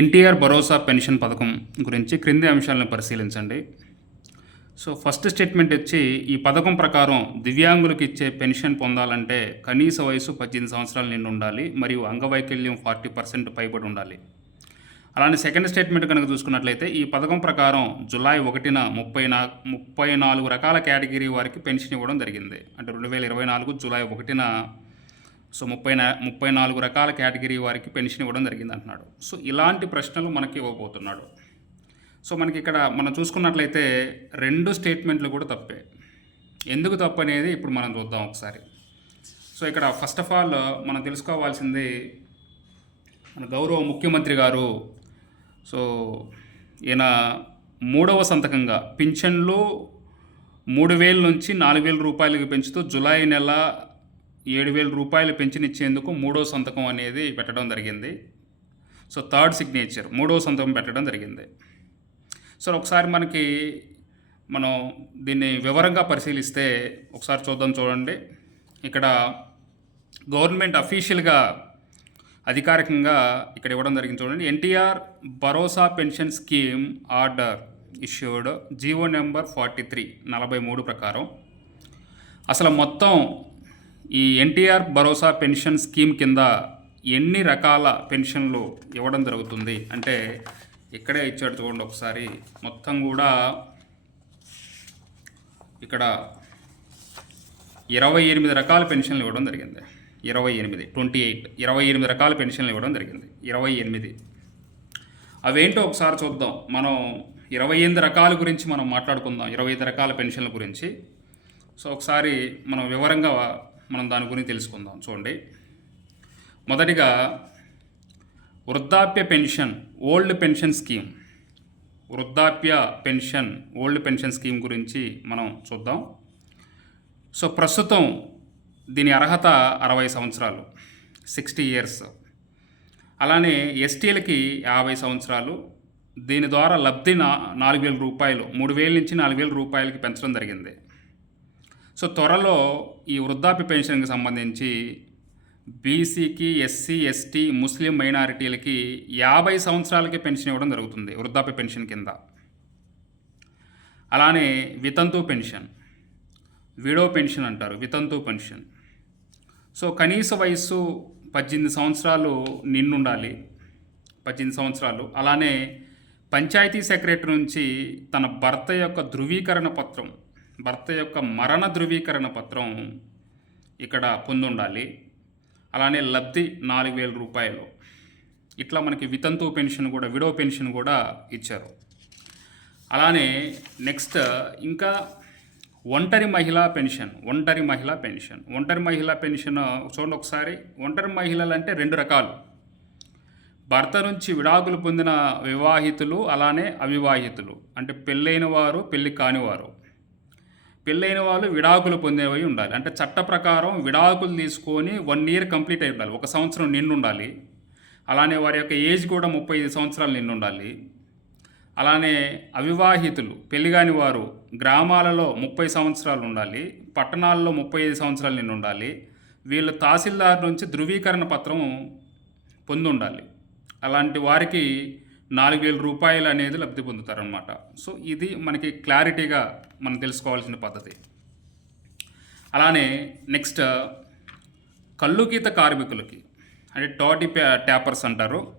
NTR Bharosa pension పథకం గురించి క్రింది అంశాలను పరిశీలించండి. సో ఫస్ట్ స్టేట్మెంట్ వచ్చి ఈ పథకం ప్రకారం దివ్యాంగులకు ఇచ్చే పెన్షన్ పొందాలంటే కనీస వయసు పద్దెనిమిది సంవత్సరాలు నిండి ఉండాలి మరియు అంగవైకల్యం ఫార్టీ పర్సెంట్ పైబడి ఉండాలి. అలానే సెకండ్ స్టేట్మెంట్ కనుక చూసుకున్నట్లయితే ఈ పథకం ప్రకారం జులై ఒకటిన ముప్పై నా ముప్పై నాలుగు రకాల కేటగిరీ వారికి పెన్షన్ ఇవ్వడం జరిగింది. అంటే రెండు వేల ఇరవై నాలుగు జులై ఒకటిన సో ముప్పై నా ముప్పై నాలుగు రకాల కేటగిరీ వారికి పెన్షన్ ఇవ్వడం జరిగింది అంటున్నాడు సో ఇలాంటి ప్రశ్నలు మనకి ఇవ్వబోతున్నాడు. సో మనకి ఇక్కడ మనం చూసుకున్నట్లయితే రెండు స్టేట్మెంట్లు కూడా తప్పే. ఎందుకు తప్పు అనేది ఇప్పుడు మనం చూద్దాం ఒకసారి. సో ఇక్కడ ఫస్ట్ ఆఫ్ ఆల్ మనం తెలుసుకోవాల్సింది మన గౌరవ ముఖ్యమంత్రి గారు సో ఈయన మూడవ సంతకంగా పింఛన్లు మూడు వేల నుంచి నాలుగు వేల రూపాయలకి పెంచుతూ జులై నెల ఏడు వేల రూపాయలు పెంచినిచ్చేందుకు మూడో సంతకం అనేది పెట్టడం జరిగింది. సో థర్డ్ సిగ్నేచర్ మూడో సంతకం పెట్టడం జరిగింది. సో ఒకసారి మనకి మనం దీన్ని వివరంగా పరిశీలిస్తే ఒకసారి చూద్దాం చూడండి. ఇక్కడ గవర్నమెంట్ అఫీషియల్గా అధికారికంగా ఇక్కడ ఇవ్వడం జరిగింది చూడండి. NTR Bharosa pension scheme order issued GO number forty three నలభై మూడు ప్రకారం. అసలు మొత్తం ఈ ఎన్టీఆర్ భరోసా పెన్షన్ స్కీమ్ కింద ఎన్ని రకాల పెన్షన్లు ఇవ్వడం జరుగుతుంది? అంటే ఇక్కడే ఇచ్చాడు చూడండి ఒకసారి. మొత్తం కూడా ఇక్కడ ఇరవై ఎనిమిది రకాల పెన్షన్లు ఇవ్వడం జరిగింది. ఇరవై ఎనిమిది ట్వంటీ ఎయిట్ ఇరవై ఎనిమిది రకాల పెన్షన్లు ఇవ్వడం జరిగింది. ఇరవై ఎనిమిది. అవేంటో ఒకసారి చూద్దాం. మనం ఇరవై ఎనిమిది రకాల గురించి మనం మాట్లాడుకుందాం. ఇరవై ఐదు రకాల పెన్షన్ల గురించి. సో ఒకసారి మనం వివరంగా మనం దాని గురించి తెలుసుకుందాం. చూడండి. మొదటిగా వృద్ధాప్య పెన్షన్ ఓల్డ్ పెన్షన్ స్కీమ్. వృద్ధాప్య పెన్షన్ ఓల్డ్ పెన్షన్ స్కీమ్ గురించి మనం చూద్దాం. సో ప్రస్తుతం దీని అర్హత అరవై సంవత్సరాలు సిక్స్టీ ఇయర్స్. అలానే ఎస్టీలకి యాభై సంవత్సరాలు. దీని ద్వారా లబ్ధి నా నాలుగు వేల రూపాయలు మూడు వేల నుంచి నాలుగు వేల రూపాయలకి పెంచడం జరిగింది. సో త్వరలో ఈ వృద్ధాప్య పెన్షన్కి సంబంధించి బీసీకి ఎస్సీ ఎస్టీ ముస్లిం మైనారిటీలకి యాభై సంవత్సరాలకి పెన్షన్ ఇవ్వడం జరుగుతుంది వృద్ధాప్య పెన్షన్ కింద. అలానే వితంతు పెన్షన్ విడో పెన్షన్ అంటారు వితంతు పెన్షన్. సో కనీస వయస్సు పద్దెనిమిది సంవత్సరాలు నిన్నుండాలి పద్దెనిమిది సంవత్సరాలు. అలానే పంచాయతీ సెక్రటరీ నుంచి తన భర్త యొక్క ధృవీకరణ పత్రం భర్త యొక్క మరణ ధృవీకరణ పత్రం ఇక్కడ పొందుండాలి. అలానే లబ్ధి నాలుగు వేల రూపాయలు. ఇట్లా మనకి వితంతు పెన్షన్ కూడా విడో పెన్షన్ కూడా ఇచ్చారు. అలానే నెక్స్ట్ ఇంకా ఒంటరి మహిళా పెన్షన్ ఒంటరి మహిళా పెన్షన్. ఒంటరి మహిళా పెన్షన్ చూడండి ఒకసారి. ఒంటరి మహిళలు అంటే రెండు రకాలు. భర్త నుంచి విడాకులు పొందిన వివాహితులు అలానే అవివాహితులు. అంటే పెళ్ళైన వారు పెళ్ళి కానివారు పెళ్ళైన వాళ్ళు విడాకులు పొందేవి ఉండాలి. అంటే చట్ట ప్రకారం విడాకులు తీసుకొని వన్ ఇయర్ కంప్లీట్ అయి ఉండాలి. ఒక సంవత్సరం నిండు ఉండాలి. అలానే వారి యొక్క ఏజ్ కూడా ముప్పై ఐదు సంవత్సరాలు నిండు ఉండాలి. అలానే అవివాహితులు పెళ్ళిగాని వారు గ్రామాలలో ముప్పై సంవత్సరాలు ఉండాలి. పట్టణాల్లో ముప్పై ఐదు సంవత్సరాలు నిండు ఉండాలి. వీళ్ళు తహసీల్దార్ నుంచి ధృవీకరణ పత్రం పొంది ఉండాలి అలాంటి వారికి నాలుగు వేల రూపాయలు అనేది లబ్ధి పొందుతారనమాట సో ఇది మనకి క్లారిటీగా మనం తెలుసుకోవాల్సిన పద్ధతి. అలానే నెక్స్ట్ కళ్ళు గీత కార్మికులకి అంటే టోటీ ప్యా- ట్యాపర్స్ అంటారు.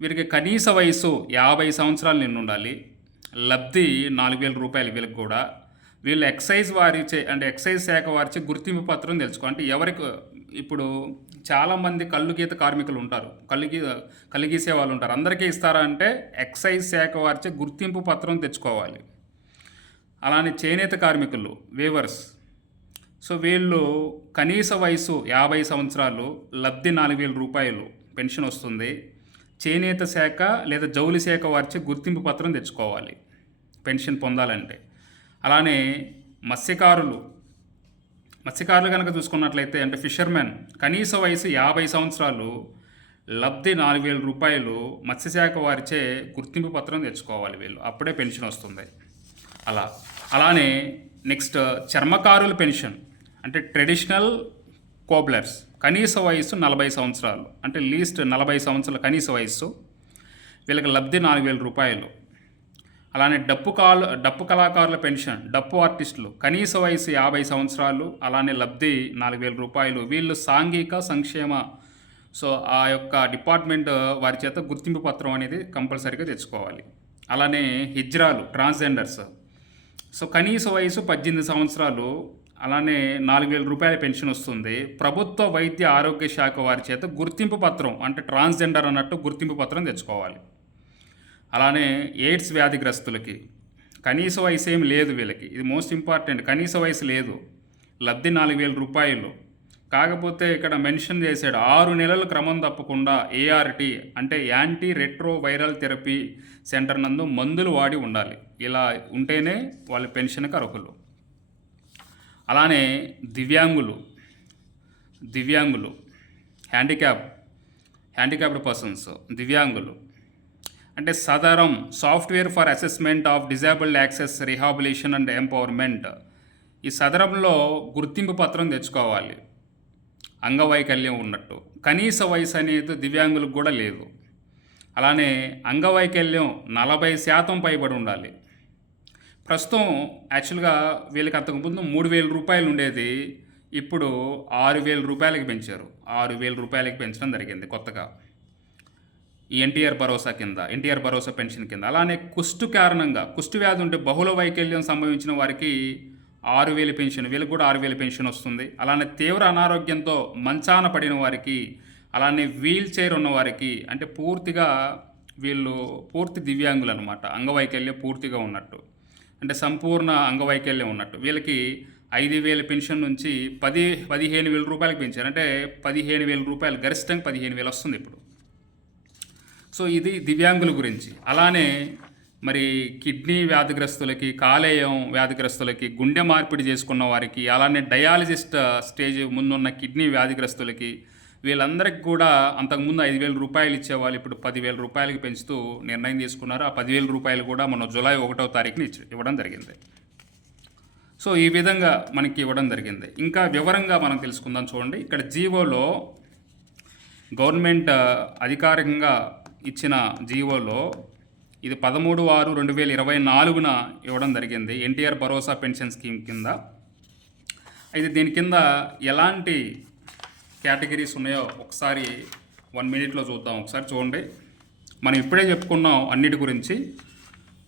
వీరికి కనీస వయసు యాభై సంవత్సరాలు నిండుండాలి లబ్ధి నాలుగు వేల రూపాయలు వీళ్ళకి కూడా. వీళ్ళు ఎక్సైజ్ వారిచే అంటే ఎక్సైజ్ శాఖ వారిచే గుర్తింపు పత్రం తెలుసుకో అంటే ఎవరికి ఇప్పుడు చాలామంది కళ్ళు గీత కార్మికులు ఉంటారు. కళ్ళు గీ కళ్ళు గీసే వాళ్ళు ఉంటారు. అందరికీ ఇస్తారా అంటే ఎక్సైజ్ శాఖ వారిచే గుర్తింపు పత్రం తెచ్చుకోవాలి. అలానే చేనేత కార్మికులు వేవర్స్ సో వీళ్ళు కనీస వయసు యాభై సంవత్సరాలు లబ్ధి నాలుగు వేల రూపాయలు పెన్షన్ వస్తుంది. చేనేత శాఖ లేదా జౌలి శాఖ వారిచే గుర్తింపు పత్రం తెచ్చుకోవాలి. పెన్షన్ పొందాలంటే. అలానే మత్స్యకారులు మత్స్యకారులు కనుక చూసుకున్నట్లయితే అంటే ఫిషర్మెన్ కనీస వయసు యాభై సంవత్సరాలు లబ్ధి నాలుగు వేల రూపాయలు మత్స్యశాఖ వారిచే గుర్తింపు పత్రం తెచ్చుకోవాలి వీళ్ళు. అప్పుడే పెన్షన్ వస్తుంది. అలా. అలానే నెక్స్ట్ చర్మకారుల పెన్షన్ అంటే ట్రెడిషనల్ కోబ్లర్స్ కనీస వయస్సు నలభై సంవత్సరాలు. అంటే లీస్ట్ నలభై సంవత్సరాల కనీస వయస్సు. వీళ్ళకి లబ్ధి నాలుగు వేల రూపాయలు. అలానే డప్పు కాలు డప్పు కళాకారుల పెన్షన్ డప్పు ఆర్టిస్టులు. కనీస వయసు యాభై సంవత్సరాలు అలానే లబ్ధి నాలుగు వేల రూపాయలు. వీళ్ళు సాంఘిక సంక్షేమ. సో ఆ యొక్క డిపార్ట్మెంట్ వారి చేత గుర్తింపు పత్రం అనేది కంపల్సరీగా తెచ్చుకోవాలి. అలానే హిజ్రాలు ట్రాన్స్జెండర్స్. సో కనీస వయసు పద్దెనిమిది సంవత్సరాలు అలానే నాలుగు వేల రూపాయల పెన్షన్ వస్తుంది. ప్రభుత్వ వైద్య ఆరోగ్య శాఖ వారి చేత గుర్తింపు పత్రం అంటే ట్రాన్స్జెండర్ అన్నట్టు గుర్తింపు పత్రం తెచ్చుకోవాలి. అలానే ఎయిడ్స్ వ్యాధిగ్రస్తులకి కనీస వయసు ఏం లేదు వీళ్ళకి. ఇది మోస్ట్ ఇంపార్టెంట్. కనీస వయసు లేదు. లబ్ధి నాలుగు వేల రూపాయలు. కాకపోతే ఇక్కడ మెన్షన్ చేశాడు ఆరు నెలలు క్రమం తప్పకుండా ఏఆర్టీ అంటే anti retro viral therapy centre నందు మందులు వాడి ఉండాలి. ఇలా ఉంటేనే వాళ్ళ పెన్షన్కి అర్హులు. అలానే దివ్యాంగులు దివ్యాంగులు హ్యాండిక్యాప్ హ్యాండిక్యాప్డ్ పర్సన్స్ దివ్యాంగులు అంటే Sadaram software for assessment of disabled access rehabilitation and empowerment. ఈ సదరంలో గుర్తింపు పత్రం తెచ్చుకోవాలి. అంగవైకల్యం ఉన్నట్టు. కనీస వయసు అనేది దివ్యాంగులకు కూడా లేదు. అలానే అంగవైకల్యం నలభై శాతం పైబడి ఉండాలి. ప్రస్తుతం యాక్చువల్గా వీళ్ళకి అంతకుముందు మూడు వేల రూపాయలు ఉండేది. ఇప్పుడు ఆరు వేల రూపాయలకి పెంచారు. ఆరు వేల రూపాయలకి పెంచడం జరిగింది కొత్తగా. ఈ ఎన్టీఆర్ భరోసా కింద ఎన్టీఆర్ భరోసా పెన్షన్ కింద. అలానే కుష్టు కారణంగా కుష్టు వ్యాధి ఉంటే బహుళ వైకల్యం సంభవించిన వారికి ఆరు వేలు పెన్షన్ వీళ్ళకి కూడా ఆరు వేలు పెన్షన్ వస్తుంది. అలానే తీవ్ర అనారోగ్యంతో మంచాన పడిన వారికి అలానే వీల్ చైర్ ఉన్నవారికి అంటే పూర్తిగా వీళ్ళు పూర్తి దివ్యాంగులు అనమాట అంగవైకల్యం పూర్తిగా ఉన్నట్టు. అంటే సంపూర్ణ అంగవైకల్యం ఉన్నట్టు. వీళ్ళకి ఐదు వేల పెన్షన్ నుంచి పది పదిహేను వేల రూపాయలకు పెంచారు. అంటే పదిహేను వేల రూపాయలు గరిష్టంగా పదిహేను వేలు వస్తుంది ఇప్పుడు. సో ఇది దివ్యాంగుల గురించి. అలానే మరి కిడ్నీ వ్యాధిగ్రస్తులకి కాలేయం వ్యాధిగ్రస్తులకి గుండె మార్పిడి చేసుకున్న వారికి అలానే డయాలజిస్ట్ స్టేజ్ ముందున్న కిడ్నీ వ్యాధిగ్రస్తులకి వీళ్ళందరికీ కూడా అంతకుముందు ఐదు వేల రూపాయలు ఇచ్చేవాళ్ళు ఇప్పుడు పదివేల రూపాయలకి పెంచుతూ నిర్ణయం తీసుకున్నారు. ఆ పదివేల రూపాయలు కూడా మన జూలై ఒకటో తారీఖుని ఇచ్చి ఇవ్వడం జరిగింది. సో ఈ విధంగా మనకి ఇవ్వడం జరిగింది. ఇంకా వివరంగా మనం తెలుసుకుందాం చూడండి. ఇక్కడ జీవోలో గవర్నమెంట్ అధికారికంగా ఇచ్చిన జీవోలో ఇది పదమూడు ఆరు రెండు వేల ఇరవై నాలుగున ఇవ్వడం జరిగింది ఎన్టీఆర్ భరోసా పెన్షన్ స్కీమ్ కింద. అయితే దీని కింద ఎలాంటి కేటగిరీస్ ఉన్నాయో ఒకసారి వన్ మినిట్లో చూద్దాం. ఒకసారి చూడండి. మనం ఇప్పుడే చెప్పుకున్నాం అన్నిటి గురించి.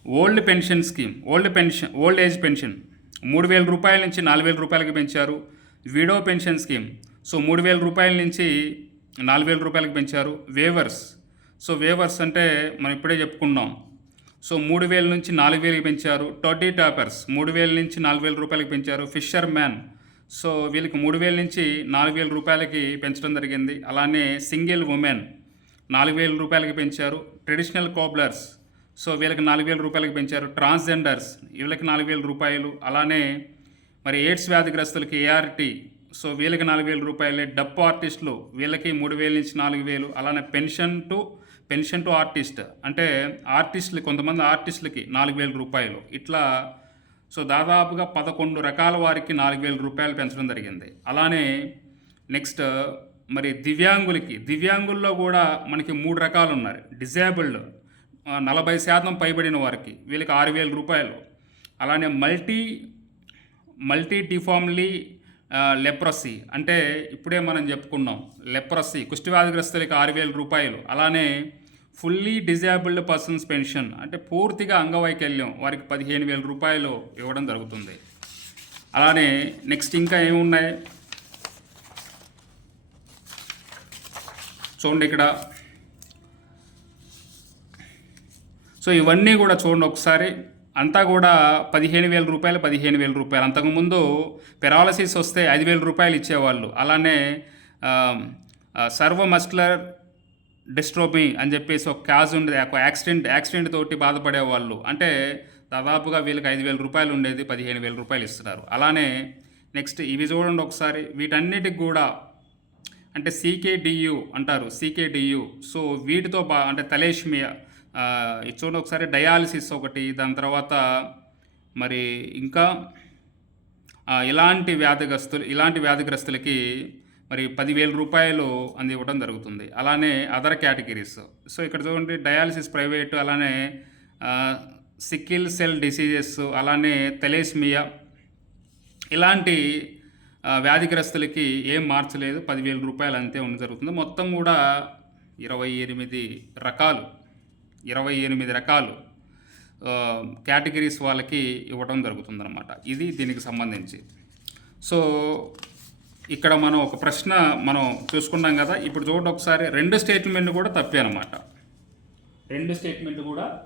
Old pension scheme old pension old age pension. మూడు వేల రూపాయల నుంచి నాలుగు వేల రూపాయలకి పెంచారు. Widow pension scheme. సో మూడు వేల రూపాయల నుంచి నాలుగు వేల రూపాయలకి పెంచారు. వేవర్స్. సో వేవర్స్ అంటే మనం ఇప్పుడే చెప్పుకున్నాం. సో మూడు వేల నుంచి నాలుగు వేలకి పెంచారు. టొడ్డీ టాపర్స్ మూడు వేల నుంచి నాలుగు వేల రూపాయలకి పెంచారు. ఫిషర్ మ్యాన్ సో వీళ్ళకి మూడు వేల నుంచి నాలుగు వేల రూపాయలకి పెంచడం జరిగింది. అలానే సింగిల్ ఉమెన్ నాలుగు వేల రూపాయలకి పెంచారు. ట్రెడిషనల్ కోబ్లర్స్ సో వీళ్ళకి నాలుగు వేల రూపాయలకి పెంచారు. ట్రాన్స్జెండర్స్ వీళ్ళకి నాలుగు వేల రూపాయలు. అలానే మరి ఎయిడ్స్ వ్యాధిగ్రస్తులకి ఏఆర్టీ సో వీళ్ళకి నాలుగు వేల రూపాయలే. డప్పు ఆర్టిస్టులు వీళ్ళకి మూడు వేల నుంచి నాలుగు వేలు. అలానే pension to pension to artist. అంటే ఆర్టిస్టులు కొంతమంది ఆర్టిస్టులకి నాలుగు వేల రూపాయలు. ఇట్లా సో దాదాపుగా పదకొండు రకాల వారికి నాలుగు వేల రూపాయలు పెంచడం జరిగింది. అలానే నెక్స్ట్ మరి దివ్యాంగులకి దివ్యాంగుల్లో కూడా మనకి మూడు రకాలు ఉన్నారు డిజేబుల్డ్ నలభై శాతం పైబడిన వారికి వీళ్ళకి ఆరు వేల రూపాయలు. అలానే మల్టీ మల్టీ డిఫామ్లీ లెప్రసీ. అంటే ఇప్పుడే మనం చెప్పుకున్నాం లెప్రసీ కుష్టివ్యాధిగ్రస్తులకి ఆరు వేల రూపాయలు. అలానే ఫుల్లీ డిజేబుల్డ్ పర్సన్స్ పెన్షన్ అంటే పూర్తిగా అంగవైకల్యం వారికి పదిహేను వేల రూపాయలు ఇవ్వడం జరుగుతుంది. అలానే నెక్స్ట్ ఇంకా ఏమున్నాయి? చూడండి ఇక్కడ. సో ఇవన్నీ కూడా చూడండి ఒకసారి. అంతా కూడా పదిహేను వేల రూపాయలు పదిహేను వేల రూపాయలు. అంతకుముందు పెరాలసిస్ వస్తే ఐదు వేల రూపాయలు ఇచ్చేవాళ్ళు. అలానే సర్వ సర్వమస్కులర్ డిస్ట్రోపీ అని చెప్పేసి ఒక క్యాజ్ ఉండేది. ఒక యాక్సిడెంట్ యాక్సిడెంట్ తోటి బాధపడేవాళ్ళు. అంటే దాదాపుగా వీళ్ళకి ఐదు వేల రూపాయలు ఉండేది పదిహేను వేల రూపాయలు ఇస్తున్నారు. అలానే నెక్స్ట్ ఇవి చూడండి ఒకసారి. వీటన్నిటికి కూడా అంటే సీకేడియు అంటారు సీకేడియు. సో వీటితో బా అంటే తలేష్మియా ఇది చూడండి ఒకసారి. డయాలసిస్ ఒకటి దాని తర్వాత మరి ఇంకా ఇలాంటి వ్యాధిగ్రస్తులు ఇలాంటి వ్యాధిగ్రస్తులకి మరి పదివేల రూపాయలు అందివ్వడం జరుగుతుంది. అలానే అదర్ కేటగిరీస్ సో ఇక్కడ చూడండి డయాలసిస్ ప్రైవేట్ అలానే సిక్కిల్ సెల్ డిసీజెస్ అలానే తెలేస్మియా ఇలాంటి వ్యాధిగ్రస్తులకి ఏం మార్చలేదు పదివేల రూపాయలు అంతే ఉండి జరుగుతుంది. మొత్తం కూడా ఇరవై ఎనిమిది రకాలు ఇరవై ఎనిమిది రకాలు కేటగిరీస్ వాళ్ళకి ఇవ్వడం జరుగుతుందన్నమాట. ఇది దీనికి సంబంధించి. సో ఇక్కడ మనం ఒక ప్రశ్న మనం చూసుకున్నాం కదా. ఇప్పుడు చూడండి ఒకసారి. రెండు స్టేట్మెంట్ కూడా తప్పే అనమాట రెండు స్టేట్మెంట్ కూడా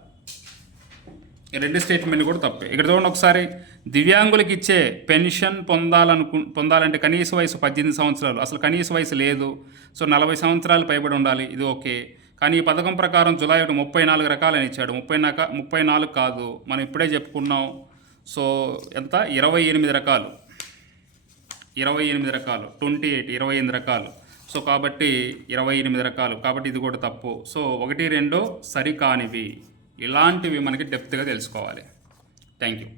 రెండు స్టేట్మెంట్ కూడా తప్పే. ఇక్కడ చూడండి ఒకసారి. దివ్యాంగులకు ఇచ్చే పెన్షన్ పొందాలనుకు పొందాలంటే కనీస వయసు పద్దెనిమిది సంవత్సరాలు. అసలు కనీస వయసు లేదు. సో నలభై సంవత్సరాలు పైబడి ఉండాలి. ఇది ఓకే. కానీ ఈ పథకం ప్రకారం జులై ఒకటి ముప్పై నాలుగు రకాలని ఇచ్చాడు. ముప్పై నాక ముప్పై నాలుగు కాదు. మనం ఇప్పుడే చెప్పుకున్నాం. సో ఎంత? ఇరవై ఎనిమిది రకాలు. ఇరవై ఎనిమిది రకాలు ట్వంటీ ఎయిట్ ఇరవై ఎనిమిది రకాలు. సో కాబట్టి ఇరవై ఎనిమిది రకాలు. కాబట్టి ఇది కూడా తప్పు. సో ఒకటి రెండు సరికానివి. ఇలాంటివి మనకి డెప్త్గా తెలుసుకోవాలి. Thank you